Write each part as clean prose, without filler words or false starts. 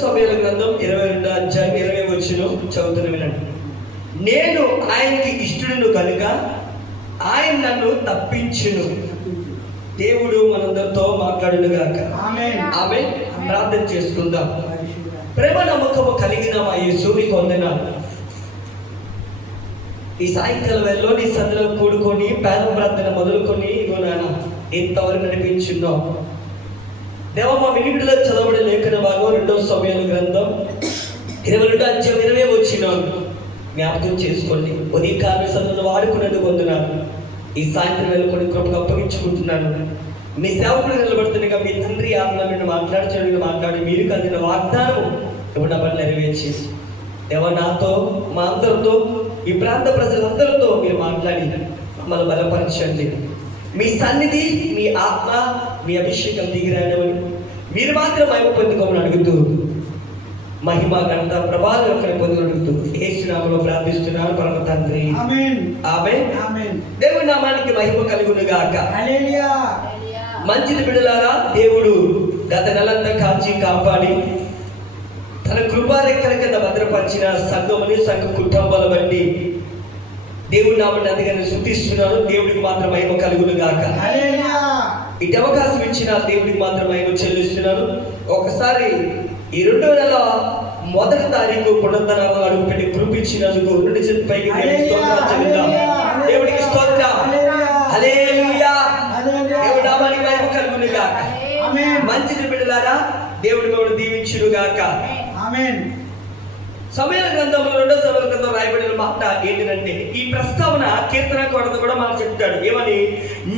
సమయాల గ్రంథం 22వ అధ్యాయం 20వ వచనం చదువుతున్న వినండి. నేను ఆయనకి ఇష్టడును కనుక ఆయన నన్ను తప్పించును. దేవుడు మనందరితో మాట్లాడును గాక. ఆమేన్. ఆమేన్. ప్రార్థన చేసుకుందాం. ప్రేమ నమ్మకము కలిగిన మా యేసు నీకు వందనాలు. ఈ సాయంకాల వేళలో నీ సన్నిధిలో కూడుకొని పేద ప్రార్థన మొదలుకొని ఇగో నాన్న ఇంతవరకు నడిపించున్నావు. దేవ మా వినికిడిలో చదవబడే లేఖన భాగం 2వ సమయాల గ్రంథం 22వ అధ్యాయం 20వ వచనం జ్ఞాపకం చేసుకోండి. ఉదయకాల సన్నిధిలో వాడుకునేందుకు వందనాలు. ఈ సాయంత్రం వేళ కొన్ని కృపకు అప్పగించుకుంటున్నాను. మీ సేవకుడు నిలబడుతుండగా మీ తండ్రి ఆత్మ మీరు మాట్లాడి మీరు కలిగిన వాగ్దానం ఇవ్వడం వల్ల నెరవేర్చి దేవ నాతో మా అందరితో ఈ ప్రాంత ప్రజలందరితో మీరు మాట్లాడి మమ్మల్ని బలపరచండి. మీ సన్నిధి, మీ ఆత్మ, మీ అభిషేకం దిగిరాయనమని మీరు మాత్రం మహిమ పొందుకోమని అడుగుతూ మహిమ ఘనత ప్రభావం పొందుకొని అడుగుతూ యేసు నామములో ప్రార్థిస్తున్నాను పరమ తండ్రి. ఆమేన్. ఆమేన్. ఆమేన్. దేవుని నామానికి మహిమ కలుగును గాక. హల్లెలూయా. మంచిది బిడ్డలారా, దేవుడు గత నెలంతా కాచి కాపాడి తన కృపారెక్కల కింద భద్రపరిచిన సంఘముని సంఘ కుటుంబాల బట్టి దేవుడి నామాన్ని అందుకని స్తుతిస్తున్నాను. దేవుడికి మాత్రం మహిమ కలుగును గాక. ఇటు అవకాశం ఇచ్చిన దేవుడికి మాత్రం మహిమ చెల్లిస్తున్నాను. ఒకసారి ఈ 2001వ తారీఖు పునరుద్ధరణలో అడుగుపెట్టి కృపించినందుకు 2 చేతుల పైకి దేవుడికి స్తోత్రం. హల్లెలూయా. దేవుడి నామానికి మహిమ కలుగును గాక. మంచిది బిడ్డలారా, దేవుడి మిమ్మల్ని దీవించును గాక. ఆమేన్. సమయాల గ్రంథంలో 2వ సమయాల గ్రంథం రాయబడిన మాట ఏంటంటే ఈ ప్రస్తావన కీర్తనకారుడు కూడా మనకు చెప్తాడు. ఏమని?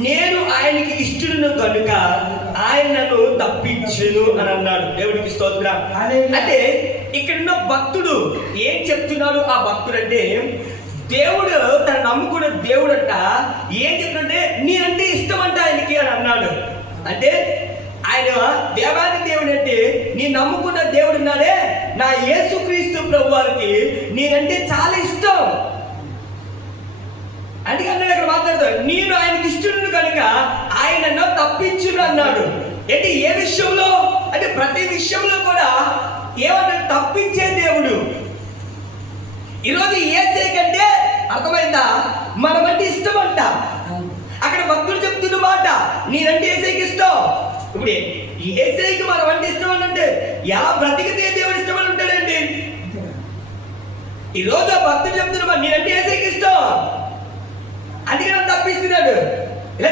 నేను ఆయనకి ఇష్టడును కనుక ఆయన నన్ను తప్పించును అని అన్నాడు. దేవుడికి స్తోత్రం. అంటే ఇక్కడున్న భక్తుడు ఏం చెప్తున్నాడు? ఆ భక్తుడు అంటే దేవుడు తన నమ్ముకున్న దేవుడు అంట ఏం చెప్తుంటే నేనంటే ఇష్టం అంట ఆయనకి అని అన్నాడు. అంటే ఆయన దేవాది దేవుడు అంటే నీ నమ్ముకున్న దేవుడు ఉన్నాడే నా యేసుక్రీస్తు ప్రభు వారికి నేనంటే చాలా ఇష్టం. అందుకే అన్నాడు అక్కడ మాట్లాడతాడు, నేను ఆయనకి ఇష్టడును కనుక ఆయన నన్ను తప్పించును అన్నాడు. అంటే ఏ విషయంలో? అంటే ప్రతి విషయంలో కూడా ఏమంటారు? తప్పించే దేవుడు. ఈరోజు యేసే కంటే అర్థమైందా మనమంటే ఇష్టం అంట. అక్కడ భక్తుడు చెప్తున్న మాట నేనంటే యేసేకి ఇష్టం. ఇప్పుడు యేసేకి మనం అంటే ఇష్టం అంటే ఎలా బ్రతికితే దేవుడు ఇష్టమని ఉంటాడండి. ఈరోజు ఆ భక్తుడు చెప్తున్నా నేనంటే యేసేకి ఇష్టం, అందుకే నన్ను తప్పిస్తున్నాడు. ఇలా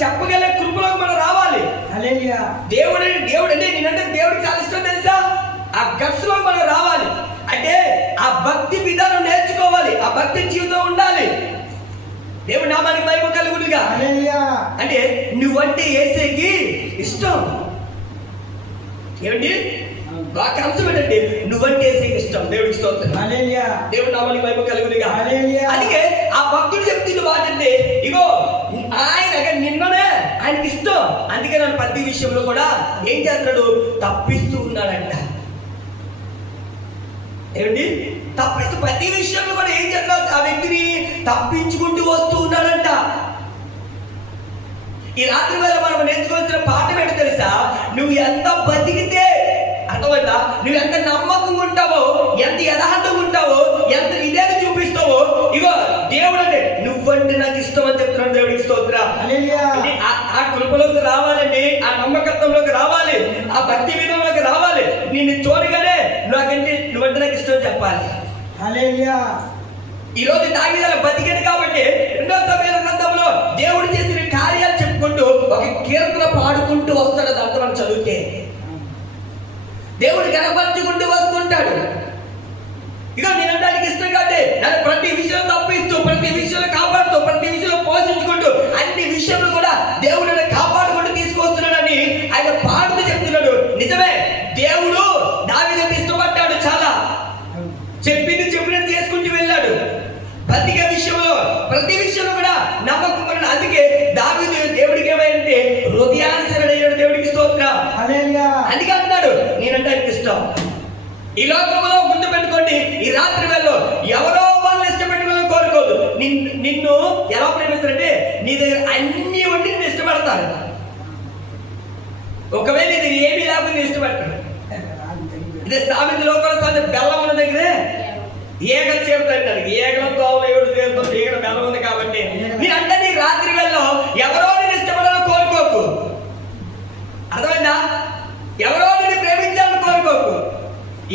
చెప్పగల కృపలోకి మనం రావాలి. దేవుడు అంటే నేనంటే దేవుడికి చాలా ఇష్టం తెలుసా? ఆ గట్స్లో మనం రావాలి. అంటే ఆ భక్తి విధానం నేర్చుకోవాలి, ఆ భక్తి జీవితం ఉండాలి. దేవుడి నామానికి మహిమ కలుగునుగా. అంటే నువ్వంటే యేసేకి ఇష్టం. ఏమండి అంశం ఏంటంటే నువ్వంటే యేసేకి ఇష్టం. దేవుడికి స్తోత్రం. దేవుడి నామానికి మహిమ కలుగునుగా. అందుకే ఆ భక్తుడు చెప్తున్న మాట అంటే ఇగో ఆయన నిన్ననే ఆయనకి ఇష్టం, అందుకే నన్ను ప్రతి విషయంలో కూడా ఏం చేస్తున్నాడు? తప్పిస్తూ ఉన్నాడంట. ఏమండి తప్పిస్తూ ప్రతి విషయంలో కూడా ఏం చేస్తున్నాడు? ఆ వ్యక్తిని తప్పించుకుంటూ వస్తూ ఉన్నాడంట. ఈ రాత్రి వేళ మనం నేర్చుకోవాల్సిన పాఠం ఏంటో తెలుసా? నువ్వు ఎంత బతికితే అర్థమైందా? నువ్వు ఎంత నమ్మకంగా ఉంటావో, ఎంత యథార్థంగా ఉంటావో, ఎంత ఇదేది చూపిస్తావో, ఇగో దేవుడు అంటే నువ్వంటే నాకు ఇష్టం అని చెప్తున్నాడు. దేవుడికి స్తోత్రం. ఆ కృపలోకి రావాలండి, ఆ నమ్మకత్వంలోకి రావాలి, ఆ భక్తి విధంలోకి రావాలి. నిన్ను చూడగానే నువ్వంటే నాకు ఇష్టం చెప్పాలి. ఈ రోజు దావీదు బతికాడు కాబట్టి 2వ సమయాల గ్రంథంలో దేవుడు చేసిన కార్యాలు చెప్పుకుంటూ ఒక కీర్తన పాడుకుంటూ వస్తాడు. దాంతో మనం చదివితే దేవుడు కనపరుచుకుంటూ వస్తుంటాడు. ఇక నేనంటానికి ఇష్టం కాబట్టి నన్ను ప్రతి విషయంలో తప్పిస్తూ, ప్రతి విషయంలో కాపాడుతూ, ప్రతి విషయంలో పోషించుకుంటూ, అన్ని విషయంలో కూడా దేవుడు కాపాడుకుంటూ తీసుకొస్తున్నాడని ఆయన పాడుతూ చెప్తున్నాడు. నిజమే, దేవుడు దావీదుకి ఇష్టపడ్డాడు చాలా. చెప్పింది చెప్పినట్టు చేసుకుంటూ వెళ్ళాడు. బతికే విషయంలో ప్రతి విషయంలో కూడా నమ్మకం. అందుకే దావీదు దేవుడికి ఏమైందంటే హృదయానుసరుడయ్యాడు. దేవుడికి స్తోత్రం. అందుకే అంటున్నాడు నేనంటే ఆయనకి ఇష్టం. ఈ లోకంలో గుర్తు పెట్టుకోండి, ఈ రాత్రి వేళలో ఎవరో వాళ్ళని ఇష్టపెట్టుకోవాలని కోరుకోదు. నిన్ను ఎలా ప్రేమిస్తారంటే నీ దగ్గర అన్ని వంటి నేను ఇష్టపడతాను. ఒకవేళ ఇది ఏమీ లేకపోతే ఇష్టపడతాను. అదే సామెతలో కూడా బెల్లం ఉన్న దగ్గరే ఈగలు చేరుతాయి. ఈగలతో ఎవడు చేరుతాం, ఈగల బెల్లం ఉంది కాబట్టి. నేనంటే నీ రాత్రి వేళ ఎవరో నేను ఇష్టపడాలని కోరుకోకు. అర్థమైందా? ఎవరో నేను ప్రేమించాలని కోరుకోకు.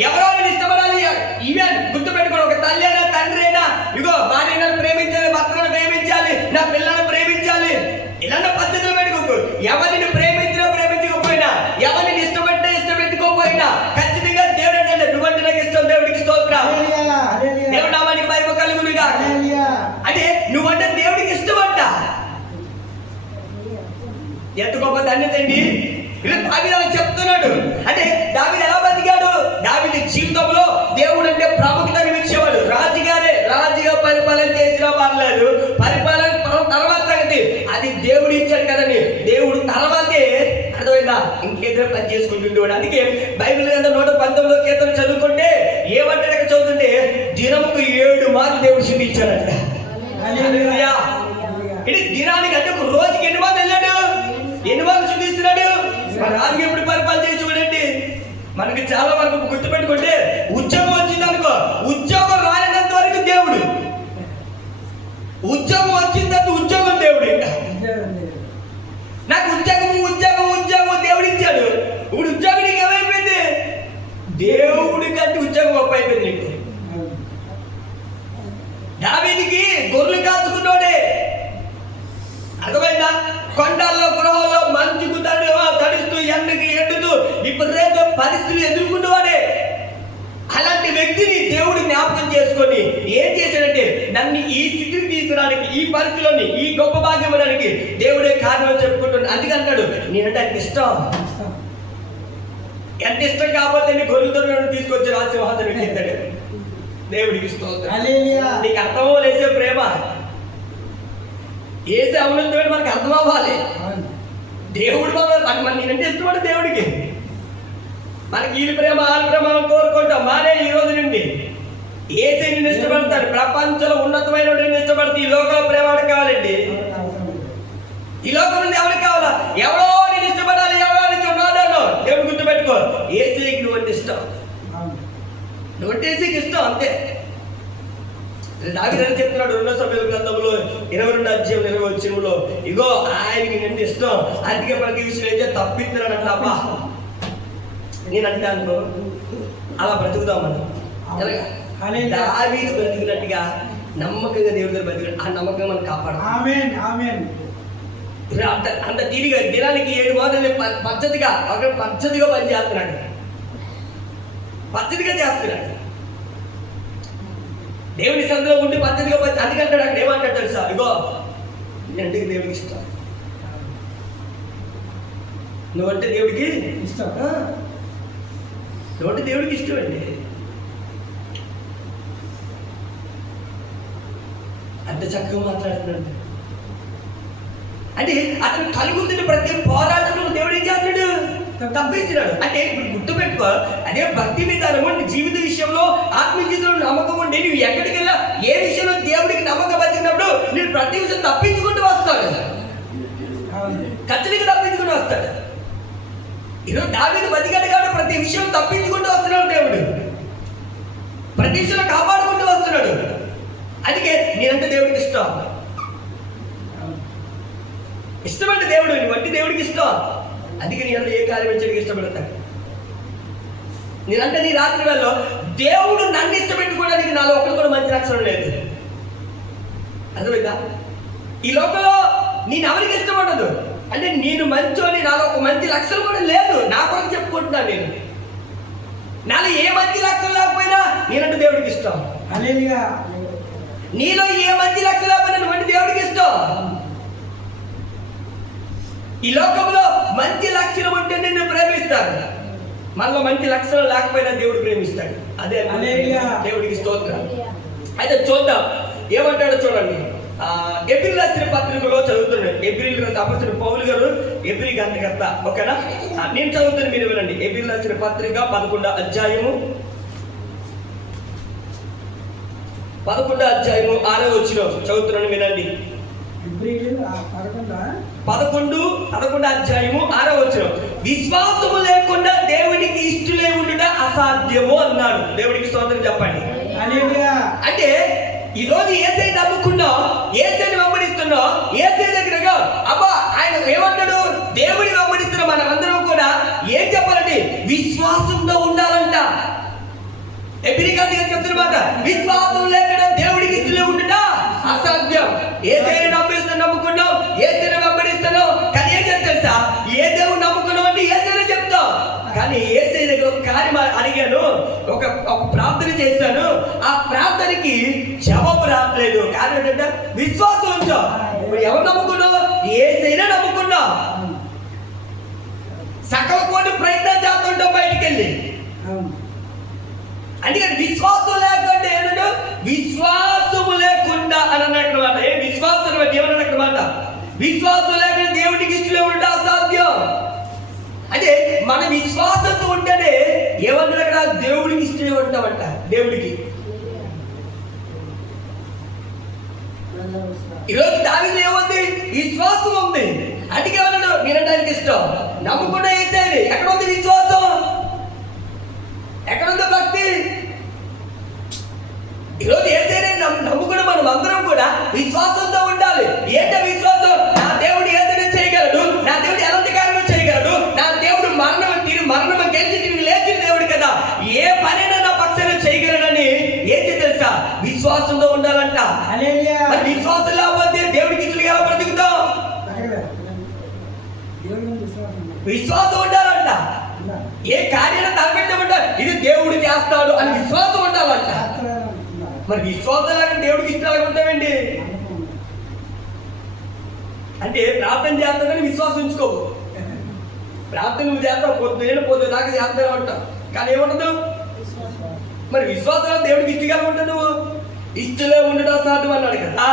ఎవరో నేను ఇష్టపడాలి ఈవెన్ గుర్తుపెట్టుకోండి. ఒక తల్లి అయినా తండ్రి అయినా ఇగో భార్యను ప్రేమించాలి, భర్తను ప్రేమించాలి, నా పిల్లలను ప్రేమించాలి, ఇలాంటి పద్ధతులు పెట్టుకోకు. ఎవరిని ప్రేమించినా ప్రేమించకపోయినా, ఎవరిని ఇష్టపెట్టుకోకపోయినా ఖచ్చితంగా దేవుడు అంటే నువ్వంటే నాకు ఇష్టం, దేవుడికి స్తోత్రం. దేవుడు నామానికి మహిమ కలుగునుగా. అంటే నువ్వంటే దేవుడికి ఇష్టం అంట. ఎంత గొప్ప ధన్యత అండి. దావీదు చెప్తున్నాడు. అంటే దావీదు ఎలా బతికాడు? దావీదు జీవితంలో దేవుడు అంటే ప్రాముఖ్యతను ఇచ్చేవాడు. రాజుగా పరిపాలన చేసినా పర్లేదు, పరిపాలన తర్వాత సంగతి అది దేవుడు ఇచ్చాడు కదండి. దేవుడు తర్వాతే అర్థమైందా ఇంకేదో పని చేసుకుంటుండేవాడు. అందుకే బైబిల్ గ్రంథం 119 కీర్తన చదువుకుంటే ఏమంటే చదువుతుంటే దినముకు 7 మార్లు దేవుడు క్షమించాడంట. ఇది దినానికి అంటే ఒక రోజుకి ఎన్ని మార్లు వెళ్ళాడు, ఎన్ని మార్లు చూపిస్తున్నాడు. రాజు ఎప్పుడు పరిపాలన చేసి చూడండి. మనకి చాలా వరకు గుర్తుపెట్టుకుంటే ఉద్యోగం వచ్చింది అనుకో, ఉద్యోగం రాలేనంత వరకు దేవుడు, ఉద్యోగం వచ్చిందంటే ఉద్యోగం దేవుడు. నాకు ఉద్యోగం దేవుడు ఇచ్చాడు. ఇప్పుడు ఉద్యోగం నీకు ఏమైపోయింది? దేవుడి కంటే ఉద్యోగం గొప్ప అయిపోయింది నీకు. దావీదుకి గొర్రెలు కాచుకున్నాడే. అర్థమైందా? కొండల్లో గృహంలో మంచుకు తడుస్తూ ఎండకి ఎండుతూ విపరీత పరిస్థితులు ఎదుర్కొన్నవాడే. అలాంటి వ్యక్తిని దేవుడు జ్ఞాపకం చేసుకొని ఏం చేశాడంటే నన్ను ఈ స్థితిని తీసుకురావడానికి, ఈ పరిస్థితిలోని ఈ గొప్ప భాగ్యం ఇవ్వడానికి దేవుడే కారణం చెప్పుకుంటున్నాడు. అందుకంటాడు నేనంటే ఆయనకి ఇష్టం. ఎంత ఇష్టం కాకపోతే నీ గొర్రెలతో తీసుకొచ్చి రాజసింహాసనం ఎక్కిస్తాడు. దేవుడికి ఇష్టం. నీకు అర్థమో లేసే ప్రేమ ఏసే అవునంతో మనకు అర్థం అవ్వాలి. దేవుడు మన నేనంటే ఇష్టపడే దేవుడికి. మనకి ఈ ప్రేమ ఆ ప్రేమ కోరుకుంటాం. మానే ఈ రోజు నుండి ఏసే నిన్ను ఇష్టపడతాడు. ప్రపంచంలో ఉన్నతమైన నిన్ను ఇష్టపడితే ఈ లోకంలో ప్రేమ ఎవరికి కావాలండి? ఈ లోకం నుండి ఎవరికి కావాలా? ఎవరో నేను ఇష్టపడాలి, ఎవరో నుంచి ఉన్నాడో దేవుడు గుర్తుపెట్టుకో. ఏసీకి నువ్వంటే ఇష్టం, నువ్వంటే ఏసీకి ఇష్టం అంతే. దావీదు చెప్తున్నాడు 2 సమూయేలు గ్రంథంలో 22 అధ్యాయం 20 వచనంలో ఇగో ఆయనకి నేను ఇష్టం, అందుకే ప్రతి విషయం ఏం చేసి తప్పిస్తున్నాడంట. అబ్బా నేను అంటాను అలా బ్రతుకుదామని. దావీదు బ్రతికినట్టుగా నమ్మకంగా దేవుడి దగ్గర బ్రతికి ఆ నమ్మకం మనం కాపాడు. అంత తీరిగా దినానికి 7 మార్లు పద్ధతిగా పని చేస్తున్నాడు, పద్ధతిగా చేస్తున్నాడు. దేవుని సందులో ఉండి పద్ధతిగా అందుకంటాడు. అక్కడ ఏమంటాడు తెలుసా? ఇగో నేనంటే దేవుడికి ఇష్టం, నువ్వంటే దేవుడికి ఇష్టం, నువ్వంటే దేవుడికి ఇష్టం అండి. అంత చక్కగా మాట్లాడుతున్నాడు. అంటే అతను కలుగుతున్న ప్రతి పోరాటంలో దేవుడు ఏం చేస్తున్నాడు? తప్పిస్తున్నాడు. అంటే ఇప్పుడు గుర్తుపెట్టుకో, అదే భక్తి విధానము జీవిత విషయంలో ఆత్మ జీవితంలో నమ్మకం ఉండి నువ్వు ఎక్కడికి వెళ్ళా ఏ విషయంలో దేవుడికి నమ్మకం బతికినప్పుడు నేను ప్రతి విషయం తప్పించుకుంటూ వస్తాడు, ఖచ్చితంగా తప్పించుకుంటూ వస్తాడు. ఈరోజు దావీదు బతికాడు కాబట్టి ప్రతి విషయం తప్పించుకుంటూ వస్తున్నాడు దేవుడు, ప్రతి విషయంలో కాపాడుకుంటూ వస్తున్నాడు. అందుకే నేనంటే దేవుడికి ఇష్టం, ఇష్టమంటే దేవుడు నువ్వంటే దేవుడికి ఇష్టం. అందుకే నేను ఏ కార్యం చేయడానికి ఇష్టపడతాను. నేనంటే నీ రాత్రి వేళ దేవుడు నన్ను ఇష్టపెట్టుకోవడానికి నాలో ఒకరు కూడా మంచి లక్షణం లేదు. అర్థమైందా? ఈ లోకంలో నేను ఎవరికి ఇష్టపడదు అంటే నేను మంచోని నాలో ఒక మంచి లక్షణం కూడా లేదు. నా కొరకు చెప్పుకుంటున్నాను. నేను నాలో ఏ మంచి లక్షణం లేకపోయినా నేనంటే దేవుడికి ఇష్టం. నీలో ఏ మంచి లక్షణం లేకపోయినా నువ్వంటే దేవుడికి ఇష్టం. ఈ లోకంలో మంచి లక్షణం ఉంటే నిన్ను ప్రేమిస్తాడు, మనలో మంచి లక్షణం లేకపోయినా దేవుడు ప్రేమిస్తాడు. అదే దేవుడికి స్తోత్రం. అయితే చూద్దాం ఏమంటాడో చూడండి. ఎబ్రిల్ రాసిన పత్రికలో చదువుతున్నాడు. ఎబ్రిల్ అపొస్తలుడు పౌలు గారు ఎబ్రిల్ గ్రంథకర్త. ఓకేనా? నేను చదువుతాను, మీరు వినండి. ఎబ్రిల్ రాసిన పత్రిక 11వ అధ్యాయము 6వ వచనం చదువుతున్నాను, వినండి. 11వ అధ్యాయము 6వ వచనం. విశ్వాసము లేకుండా దేవునికి ఇష్టలే ఉండుట అసాధ్యము అన్నాడు. దేవుడికి స్తోత్రం చెప్పండి. అంటే ఈరోజు యేసయ్య నమ్ముకున్నాం, యేసయ్యని వెంబడిస్తున్నాం, యేసయ్య దగ్గరగా అబ్బా ఆయన ఏమంటాడు? దేవుడిని వెంబడిస్తున్న మనందరం కూడా ఏం చెప్పాలంటే విశ్వాసంతో ఉండాలంట. ఎబ్రికాదిగా చెప్తున్నమాట, విశ్వాసం లేకుండా దేవుడికి ఇష్టలే ఉండుట అసాధ్యం. యేసయ్యని నమ్ముకున్నాం, యేసయ్యని వెంబడిస్తున్నాం, కానీ ఏం చెప్తా ఏ దేవుడు నమ్ముకున్నాం అంటే యేసయ్యని చెప్తాం. కానీ యేసయ్య దగ్గర ఒక కార్యం అడిగాను, ఒక ప్రార్థన చేశాను, ఆ ప్రార్థనకి జవాబు రావట్లేదు. కారణం ఏంటంటే విశ్వాసం ఉంచాం. ఎవరు నమ్ముకున్నావు? యేసయ్యనే నమ్ముకున్నాం. సకల కోటి ప్రయత్నం చేస్తుంటాం బయటికి వెళ్ళి. అందుకని విశ్వాసం లేకుండా ఏమన్నాడు? విశ్వాసము లేకుండా అని అన్నమాట. ఏ విశ్వాసం ఏమన్నమాట? విశ్వాసం లేకుండా దేవుడికి ఇష్టలే ఉండడం అసాధ్యం. అంటే మన విశ్వాసంతో ఉంటేనే ఏమన్నా అక్కడ దేవుడికి ఇష్టమే ఉంటామంట. దేవుడికి ఈరోజు దావీదులో ఏముంది? విశ్వాసం ఉంది. అందుకే ఏమన్నాడు? నేనంటానికి ఇష్టం, నమ్ముకున్న యేసయ్యని. ఎక్కడ ఉంది విశ్వాసం? ఎక్కడ ఉంది భక్తి? ఈరోజు యేసయ్యని నమ్ముకున్న మనం అందరం కూడా విశ్వాసంతో ఉండాలి. ఏంటో విశ్వాసం? నా దేవుడు ఏదైనా చేయగలడు, నా దేవుడు ఎలాంటి కార్యం చేయగలడు, నా దేవుడు మరణం గెలిచి తిరిగి లేచిన దేవుడు కదా, ఏ పనైనా నా పక్షాన చేయగలడని ఏంటి తెలుసా? విశ్వాసంతో ఉండాలంట. మరి విశ్వాసం లేకపోతే దేవుడికి ఇట్లా ఎలా బ్రతుకుతాం? విశ్వాసం ఉండాలంట. ఏ కార్యాన్ని తలపెట్టమంట ఇది దేవుడు చేస్తాడు అని విశ్వాసం ఉండాలంట. మరి విశ్వాసం లేక దేవుడికి ఇష్టం ఉంటామండి. అంటే ప్రార్థన చేస్తానని విశ్వాసం ఉంచుకోవు. ప్రార్థన నువ్వు చేస్తావు, పొద్దు దాకా చేస్తాను అంటావు, కానీ ఏముండదు. మరి విశ్వాసం దేవుడికి ఇష్టగా ఉంటావు. నువ్వు ఇష్టలే ఉండడం సాధ్యం అన్నాడు కదా.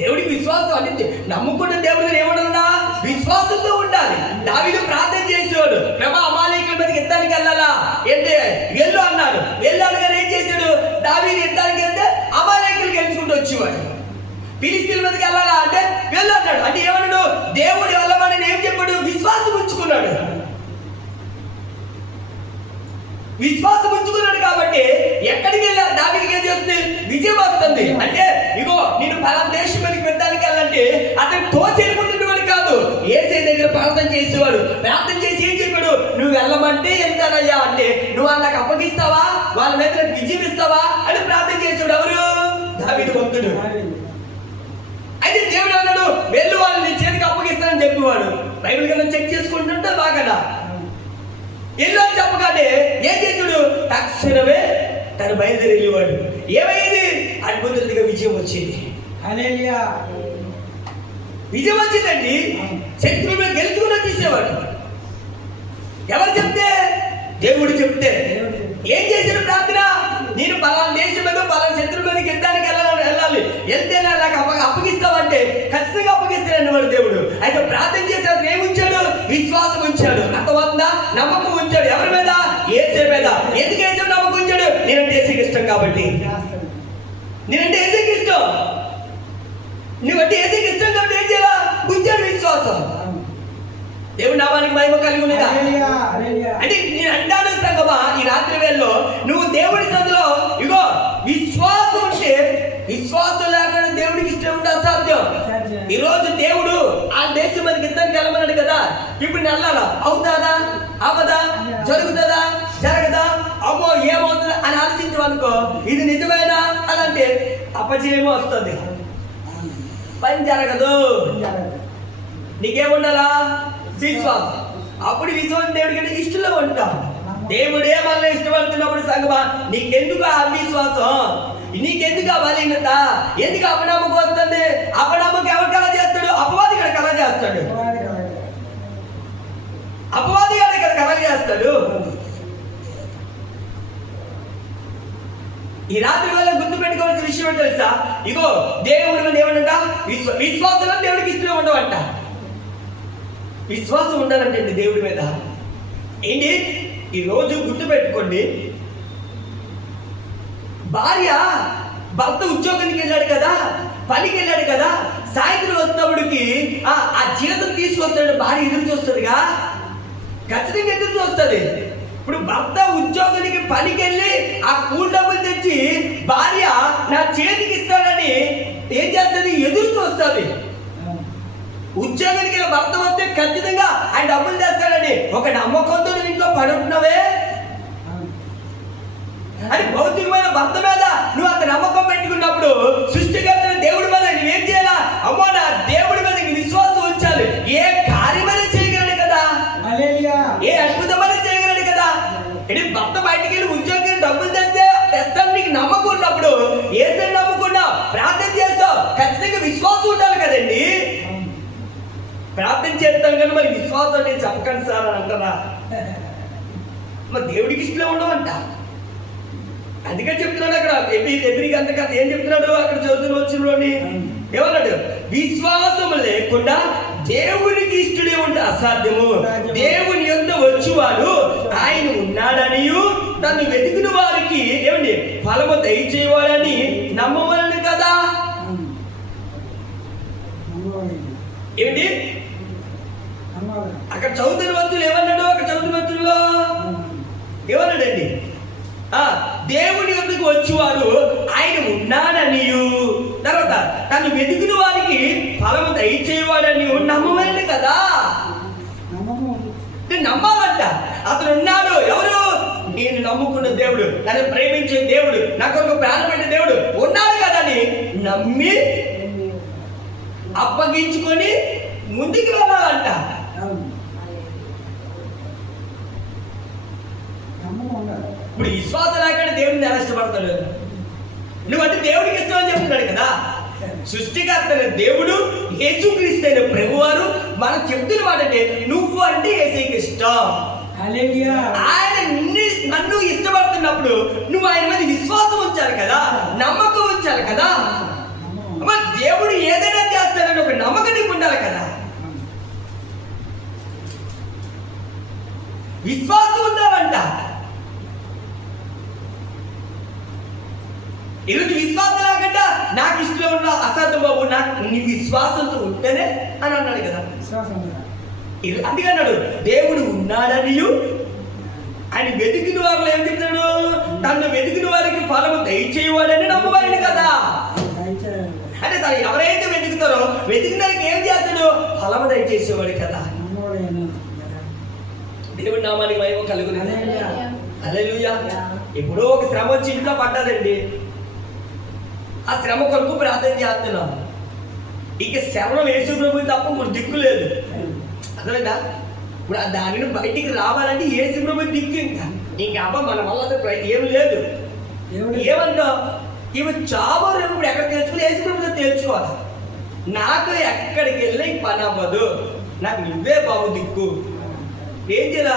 దేవుడికి విశ్వాసం అంటే నమ్ముకుంటే దేవుడిని ఏమన్నా విశ్వాసంతో ఉండాలి. దావీదు ప్రార్థన చేసేవాడు, ప్రభా అమాలేకుల మీదకి యుద్ధానికి వెళ్ళాలా అంటే వెళ్ళు అన్నాడు. వెళ్ళాలి కానీ ఏం చేశాడు? దావీదు యుద్ధానికి వెళ్తే అమాలేకులు గెలుచుకుంటూ వచ్చేవాడు. ఫిలిస్తీన్ల మీదకి వెళ్ళాలా అంటే వెళ్ళు అన్నాడు. అంటే ఏమన్నాడు? దేవుడు వెళ్ళమని ఏం చెప్పాడు? విశ్వాసం ఉంచుకున్నాడు. విశ్వాసం ఉంచుకున్నాడు కాబట్టి ఎక్కడికి వెళ్ళా దావీదుకి ఏం చేస్తుంది? విజయం వస్తుంది. అంటే ఇగో నేను పలానా దేశం మీదకి వెళ్ళడానికి వెళ్ళాలంటే అతను తోచేరుకుంటున్నవాడు కాదు, యేసయ్య దగ్గర ప్రార్థన చేసేవాడు. ప్రార్థన చేసి ఏం చెప్పాడు? నువ్వు వెళ్ళమంటే వెళ్తానయ్యా అంటే నువ్వు వాళ్ళకి అప్పగిస్తావా, వాళ్ళ మీద విజయం ఇస్తావా అని ప్రార్థన చేసాడు. ఎవరు? దావీదు భక్తుడు. అయితే దేవుడు అన్నాడు వెళ్ళు వాళ్ళని చేతికి అప్పగిస్తానని చెప్పేవాడు. బైబిల్ కన్నా చెక్ చేసుకుంటుంటే బాగా ఎల్లు అని చెప్పగానే ఏం చేసాడు? తక్షణమే తను బయలుదేరి వెళ్ళేవాడు. ఏమైంది? అద్భుతంగా విజయం వచ్చింది. విజయం వచ్చిందండి. శత్రువుల మీద గెలుచుకుని తీసేవాడు. ఎవరు చెప్తే? దేవుడు చెప్తే. ఏం చేసిన ప్రార్థన? నేను పలానా దేశం మీద పలానా శత్రువుల మీదకి యుద్ధానికి వెళ్ళాలి, వెళ్తే నాకు అప్పగిస్తావంటే ఖచ్చితంగా అప్పగిస్తాడు వాడు దేవుడు. అయితే ప్రార్థన చేసి అతను ఏమి ఉంచాడు? విశ్వాసం ఉంచాడు. అర్థమవుతుందా? నమ్మకం ఉంచాడు. ఎవరి మీద? యేసయ్య మీద. ఎందుకు యేసయ్య నమ్మకం ఉంచాడు? నేనంటే యేసయ్యకి ఇష్టం కాబట్టి. నేనంటే యేసయ్యకి ఇష్టం. నువ్వంటే యేసయ్యకి ఇష్టం కాబట్టి ఏం చేయాలా? ఉంచాడు విశ్వాసం. దేవుడి నామానికి మహిమ కలుగునుగా. అంటే నేను అంటాను సంగమా, ఈ రాత్రి వేళలో నువ్వు దేవుడి సందులో ఇగో విశ్వాసం ఉంటే, విశ్వాసం లేకుండా దేవుడికి ఇష్టం ఉంటే అసాధ్యం. ఈ రోజు దేవుడు ఆ దేశం మీదకి ఇద్దరికి వెళ్ళమన్నాడు కదా, ఇప్పుడు వెళ్ళాలా? అవుతాదా? అవదా? జరుగుతుందా? జరగదా? అమ్మో ఏమవుతుందా అని ఆలోచించమనుకో, ఇది నిజమేనా అని అంటే అపజయమో వస్తుంది, పని జరగదు. నీకేముండాలా? విశ్వాసం. అప్పుడు విశ్వాసం దేవుడి కంటే ఇష్టంలో ఉంటాం. దేవుడే మనల్ని ఇష్టపడుతున్నప్పుడు సంగమా నీకెందుకు ఆ అవిశ్వాసం? నీకెందుకు ఆ బలహీనత? ఎందుకు అపనమ్మకం వస్తుంది? అపనమ్మకం ఎవరు కళ చేస్తాడు? అపవాది గారు కళ చేస్తాడు. అపవాది గారు ఇక్కడ కళ చేస్తాడు. ఈ రాత్రి వల్ల గుర్తు పెట్టుకోవాల్సిన విషయం ఏంటో తెలుసా? ఇగో దేవుడి మీద ఏమంట? విశ్వాసంలో దేవుడికి ఇష్టం ఉండవంట. విశ్వాసం ఉండాలంటే దేవుడి మీద ఏంటి? ఈరోజు గుర్తు పెట్టుకోండి, భార్య భర్త ఉద్యోగానికి వెళ్ళాడు కదా, పనికి వెళ్ళాడు కదా, సాయంత్రం వస్తున్నప్పటికి ఆ జీవితం తీసుకొస్తాడు. భార్య ఎదురు చూస్తుందిగా, ఖచ్చితంగా ఎదురు చూస్తుంది. ఇప్పుడు భర్త ఉద్యోగానికి పనికి వెళ్ళి ఆ కూలి డబ్బులు తెచ్చి భార్య నా చేతికి ఇస్తాడని ఏం చేస్తుంది? ఎదురు చూస్తుంది. ఉద్యోగానికి భర్త వస్తే ఖచ్చితంగా ఆయన డబ్బులు తెస్తాడని ఒక నమ్మకంతో ఇంట్లో పడుతున్నావే అని భౌతికమైన భర్త మీద నువ్వు అంత నమ్మకం పెట్టుకున్నప్పుడు సృష్టికర్త దేవుడి మీద నువ్వేం చేయాలా? అమ్మో నా దేవుడి మీద విశ్వాసం ఉంచాలి. ఏ కార్యమైనా చేయగలడు కదా, ఏ అద్భుతమైన చేయగలడు కదా. ఇది భర్త బయటికి వెళ్ళి ఉద్యోగం డబ్బులు తెస్తాం నీకు నమ్మకం ఉన్నప్పుడు ఏసే నమ్ముకున్నా ప్రార్థన చేస్తావు, ఖచ్చితంగా విశ్వాసం ఉండాలి కదండి. ప్రార్థన చేస్తాం కానీ మరి విశ్వాసం నేను చెప్పకండి సార్ అని అంటారా? మరి దేవుడికి ఇష్టం ఉండవంట. అందుకే చెప్తున్నాడు అక్కడ ఎబ్రికి అంత కథ ఏం చెప్తున్నాడు అక్కడ చదువుతున్న వచ్చినలోని ఏమన్నాడు? విశ్వాసం లేకుండా దేవునికి ఇష్టడే ఉంటే అసాధ్యము. దేవుని యొద్ద వచ్చువాడు ఆయన ఉన్నాడనియు తను వెతికిన వారికి ఏమండి ఫలము దయచేవాడని నమ్మవలను కదా. ఏమిటి అక్కడ చదువుతున్న వ్యక్తులు ఏమన్నాడు? అక్కడ చదువుతున్న వ్యక్తుల్లో ఏమన్నాడండి? దేవుని వద్దకు వచ్చేవాడు ఆయన ఉన్నాడనియు తర్వాత తను వెతికిన వారికి ఫలము దయచేవాడని నమ్మలేదు కదా. నమ్మాలంట. అతను ఉన్నాడు. ఎవరు? నేను నమ్ముకున్న దేవుడు, నన్ను ప్రేమించే దేవుడు, నా కొరకు ప్రాణం పెట్టే దేవుడు ఉన్నాడు కదా అని నమ్మి అప్పగించుకొని ముందుకు వెళ్ళాలంట. ఇప్పుడు విశ్వాసం లేకుండా దేవుడిని ఎలా ఇష్టపడతాడు? నువ్వంటే దేవుడికి ఇష్టం అని చెప్తున్నాడు కదా. సృష్టికర్త దేవుడు, యేసుక్రీస్తు అయిన ప్రభువారు మనం చెప్తున్న వాడంటే నువ్వు అంటే యేసుకి ఇష్టం. ఆయన నన్ను ఇష్టపడుతున్నప్పుడు నువ్వు ఆయన మీద విశ్వాసం ఉంచాలి కదా, నమ్మకం ఉంచాలి కదా. దేవుడు ఏదైనా చేస్తాడని ఒక నమ్మకం నీకు ఉండాలి కదా. విశ్వాసం ఉండాలంట. ఈరోజు విశ్వాసం లేకుండా నాకు ఇష్టం ఉన్న అసాధ్యం బాబు, నాకు నీ విశ్వాసంతో ఉంటేనే అని అన్నాడు కదా. అందుకే అన్నాడు దేవుడు ఉన్నాడనియు ఆయన వెతికిన వారిలో ఏం చెప్తాడు? తను వెతికిన వారికి ఫలము దయచేయవాడని నమ్మవాడిని కదా. అంటే తను ఎవరైతే వెతుకుతారో వెతికిన వారికి ఏం చేస్తాడు? ఫలము దయచేసేవాడు కదా. దేవుడి నామానికి మహిమ కలుగును. హల్లెలూయా. ఎప్పుడో ఒక శ్రమ వచ్చి ఇంట్లో పడ్డదండి. ఆ శ్రమ కొరకు ప్రార్థన చేస్తున్నాం. ఇక శ్రమం యేసు ప్రభు తప్ప మూడు దిక్కు లేదు. అర్థమైందా? ఇప్పుడు దానిని బయటికి రావాలంటే యేసు ప్రభు దిక్కు. ఇంకా అబ్బా మన వల్ల ఏం లేదు. ఏమన్నా ఇవి చావు రేపు ఇప్పుడు ఎక్కడ తెలుసుకుని యేసు ప్రభుతో తేల్చుకోవాలి. నాకు ఎక్కడికి వెళ్ళి పని అవ్వదు, నాకు నువ్వే బాబు దిక్కు. ఏం చేయరా?